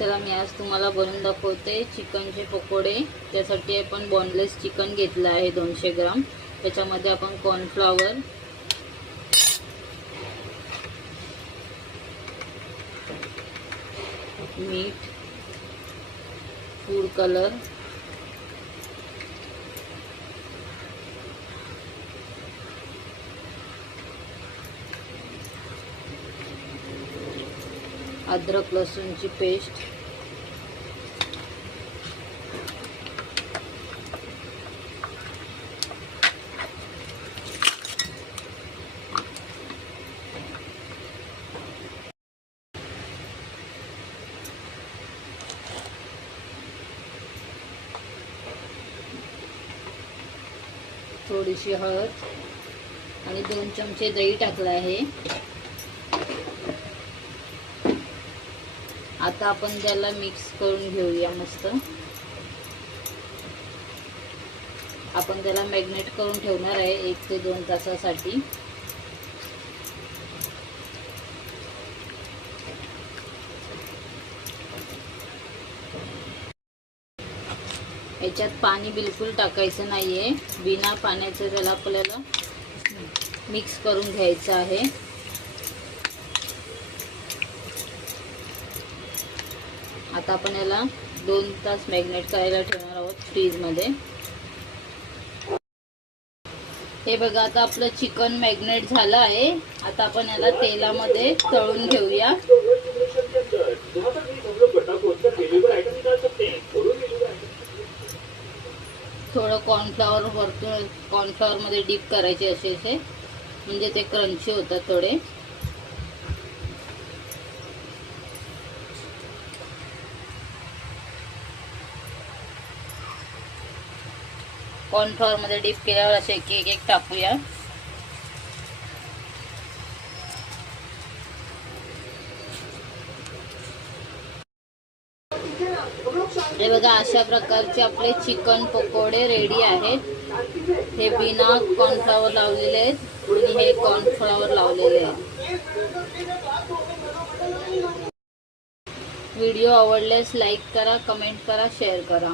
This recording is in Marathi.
चला मी आज तुम्हाला बनवून दाखवते चिकनचे पकोडे। त्यासाठी आपण बोनलेस चिकन घेतलं आहे 200 ग्राम। त्याच्यामध्ये आपण कॉर्नफ्लॉवर, मीठ, फूड कलर, अदरक लसूणची पेस्ट, थोडीशी हळद आणि 2 चमचे दही टाकलं आहे। आता आपण त्याला मिक्स करून घेऊया मस्त। आपण त्याला मॅग्नेट करून ठेवणार आहे 1 ते 2 तासासाठी। याच्यात पाणी बिलकुल टाकायचं नाहीये, बिना पाण्याचं त्याला आपल्याला मिक्स करून घ्यायचं आहे। आता आपण याला 2 तास मॅग्नेट करायला ठेवणार आहोत फ्रीज मध्ये। हे बघा आता आपलं चिकन मॅग्नेट झालं आहे। आता आपण याला तेलामध्ये तळून घेऊया। थोडं कॉर्नफ्लॉवर वरतून कॉर्नफ्लॉवर मध्ये डीप करायचे असे म्हणजे ते क्रंची होतात थोडे। कॉर्नफ्लॉवर मध्ये डीप केल्यावर असे एक एक टाकूया। हे बघा अशा प्रकारचे आपले चिकन पकोडे रेडी आहेत। हे बिना कॉर्नफ्लॉवर लावलेले आहेत आणि हे कॉर्नफ्लॉवर लावलेले आहेत। व्हिडिओ आवडल्यास लाईक करा, कमेंट करा, शेअर करा।